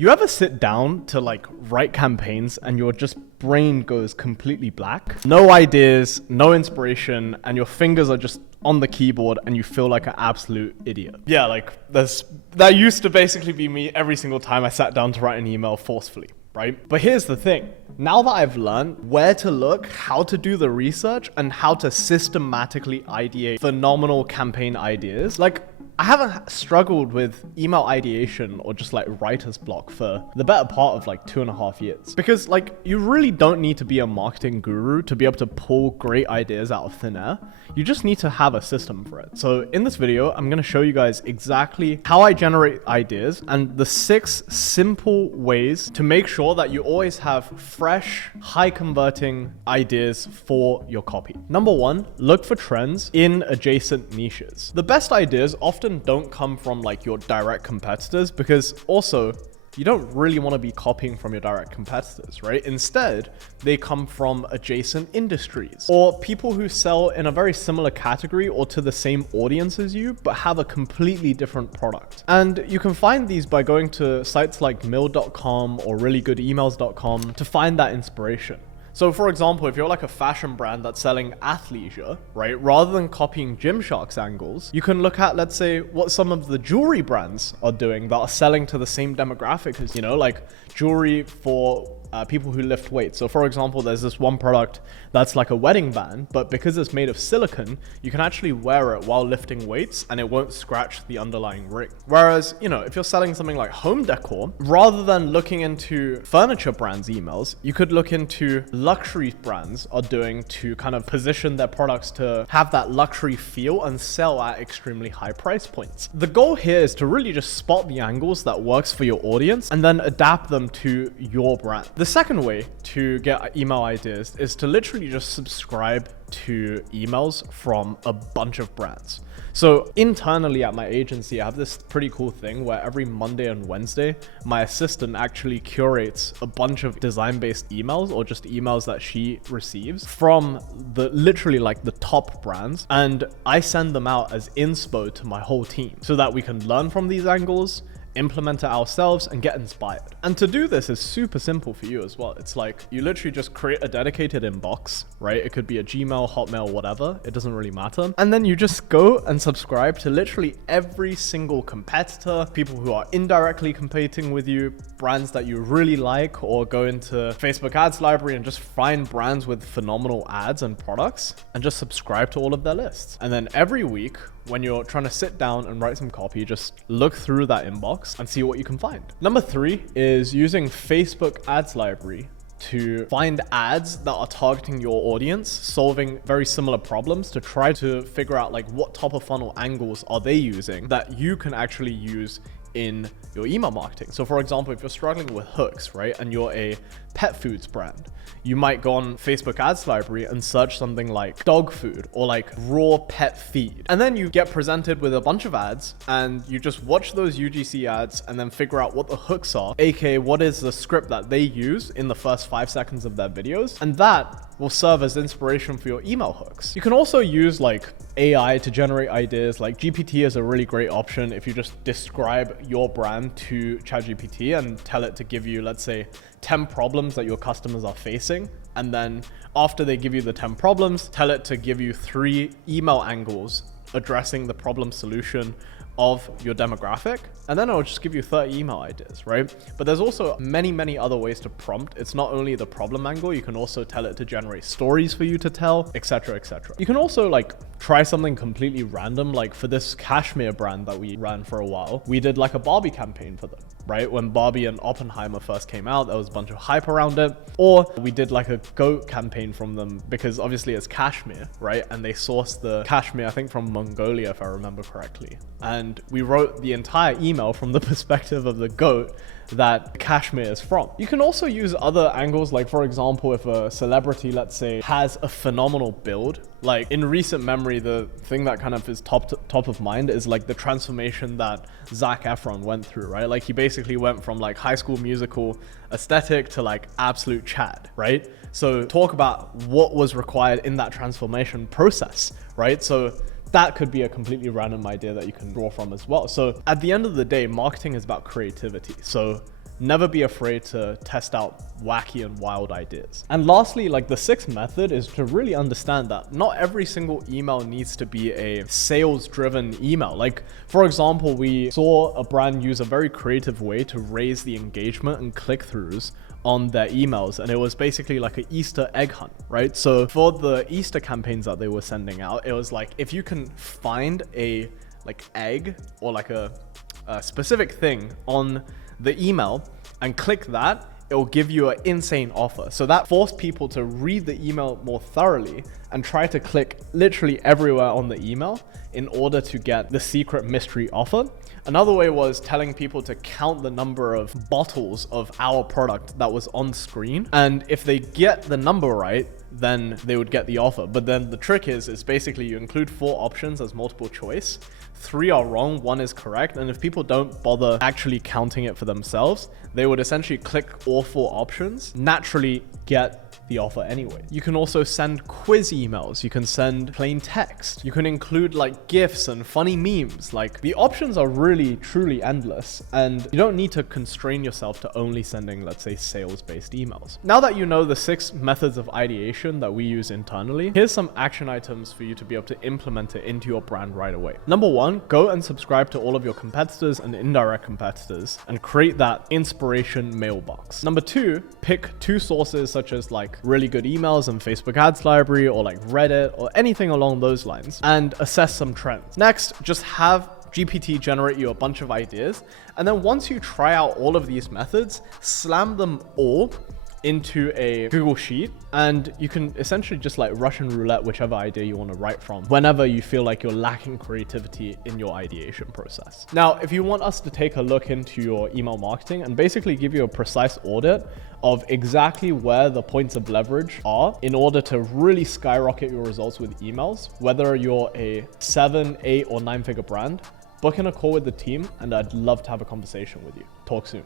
You ever sit down to like write campaigns and your just brain goes completely black? No ideas, no inspiration, and your fingers are just on the keyboard and you feel like an absolute idiot. Yeah, like that used to basically be me every single time I sat down to write an email forcefully, right? But here's the thing. Now that I've learned where to look, how to do the research, and how to systematically ideate phenomenal campaign ideas, like I haven't struggled with email ideation or just like writer's block for the better part of like 2.5 years. Because like you really don't need to be a marketing guru to be able to pull great ideas out of thin air. You just need to have a system for it. So in this video, I'm going to show you guys exactly how I generate ideas and the 6 simple ways to make sure that you always have fresh, high converting ideas for your copy. Number 1, look for trends in adjacent niches. The best ideas often don't come from like your direct competitors, because also you don't really want to be copying from your direct competitors, right? Instead, they come from adjacent industries or people who sell in a very similar category or to the same audience as you, but have a completely different product. And you can find these by going to sites like mill.com or reallygoodemails.com to find that inspiration. So for example, if you're like a fashion brand that's selling athleisure, right? Rather than copying Gymshark's angles, you can look at, let's say, what some of the jewelry brands are doing that are selling to the same demographic as, like jewelry for people who lift weights. So for example, there's this one product that's like a wedding band, but because it's made of silicone, you can actually wear it while lifting weights and it won't scratch the underlying ring. Whereas, if you're selling something like home decor, rather than looking into furniture brands' emails, you could look into luxury brands are doing to kind of position their products to have that luxury feel and sell at extremely high price points. The goal here is to really just spot the angles that works for your audience and then adapt them to your brand. The second way to get email ideas is to literally just subscribe to emails from a bunch of brands. So internally at my agency, I have this pretty cool thing where every Monday and Wednesday, my assistant actually curates a bunch of design-based emails or just emails that she receives from literally like the top brands. And I send them out as inspo to my whole team so that we can learn from these angles, implement it ourselves, and get inspired. And to do this is super simple for you as well. It's like you literally just create a dedicated inbox, right? It could be a Gmail, Hotmail, whatever. It doesn't really matter. And then you just go and subscribe to literally every single competitor, people who are indirectly competing with you, brands that you really like, or go into Facebook ads library and just find brands with phenomenal ads and products and just subscribe to all of their lists. And then every week, when you're trying to sit down and write some copy, just look through that inbox and see what you can find. Number 3 is using Facebook ads library to find ads that are targeting your audience, solving very similar problems, to try to figure out like what top of funnel angles are they using that you can actually use in your email marketing. So for example, if you're struggling with hooks, right, and you're a pet foods brand, you might go on Facebook ads library and search something like dog food or like raw pet feed. And then you get presented with a bunch of ads and you just watch those UGC ads and then figure out what the hooks are, aka what is the script that they use in the first 5 seconds of their videos. And that will serve as inspiration for your email hooks. You can also use like AI to generate ideas. Like GPT is a really great option if you just describe your brand to ChatGPT and tell it to give you, let's say, 10 problems that your customers are facing. And then after they give you the 10 problems, tell it to give you 3 email angles addressing the problem solution of your demographic, and then it'll just give you 30 email ideas, right? But there's also many other ways to prompt. It's not only the problem angle, you can also tell it to generate stories for you to tell, etc, etc. You can also like try something completely random. Like for this cashmere brand that we ran for a while, we did like a Barbie campaign for them, right? When Barbie and Oppenheimer first came out, there was a bunch of hype around it. Or we did like a goat campaign from them because obviously it's cashmere, right? And they sourced the cashmere, I think from Mongolia, if I remember correctly. And we wrote the entire email from the perspective of the goat that cashmere is from. You can also use other angles, like for example, if a celebrity, let's say, has a phenomenal build. Like in recent memory, the thing that kind of is top of mind is like the transformation that Zac Efron went through, right? Like he basically went from like High School Musical aesthetic to like absolute Chad, right? So talk about what was required in that transformation process, right? So that could be a completely random idea that you can draw from as well. So at the end of the day, marketing is about creativity. So Never be afraid to test out wacky and wild ideas. And lastly, like the sixth method is to really understand that not every single email needs to be a sales-driven email. Like, for example, we saw a brand use a very creative way to raise the engagement and click-throughs on their emails, and it was basically like an Easter egg hunt, right? So for the Easter campaigns that they were sending out, it was like, if you can find a like egg or like a specific thing on the email and click that, it will give you an insane offer. So that forced people to read the email more thoroughly and try to click literally everywhere on the email in order to get the secret mystery offer. Another way was telling people to count the number of bottles of our product that was on screen. And if they get the number right, then they would get the offer. But then the trick is basically you include 4 options as multiple choice. 3 are wrong, 1 is correct. And if people don't bother actually counting it for themselves, they would essentially click all 4 options, naturally get the offer anyway. You can also send quiz emails. You can send plain text. You can include like GIFs and funny memes. Like, the options are really, truly endless, and you don't need to constrain yourself to only sending, let's say, sales-based emails. Now that you know the 6 methods of ideation that we use internally, here's some action items for you to be able to implement it into your brand right away. Number 1, go and subscribe to all of your competitors and indirect competitors and create that inspiration mailbox. Number 2, pick 2 sources such as like really good emails and Facebook ads library, or like Reddit, or anything along those lines, and assess some trends. Next, just have GPT generate you a bunch of ideas. And then once you try out all of these methods, slam them all into a Google Sheet, and you can essentially just like Russian roulette whichever idea you want to write from whenever you feel like you're lacking creativity in your ideation process. Now, if you want us to take a look into your email marketing and basically give you a precise audit of exactly where the points of leverage are in order to really skyrocket your results with emails, whether you're a 7, 8, or 9-figure brand, book in a call with the team, and I'd love to have a conversation with you. Talk soon.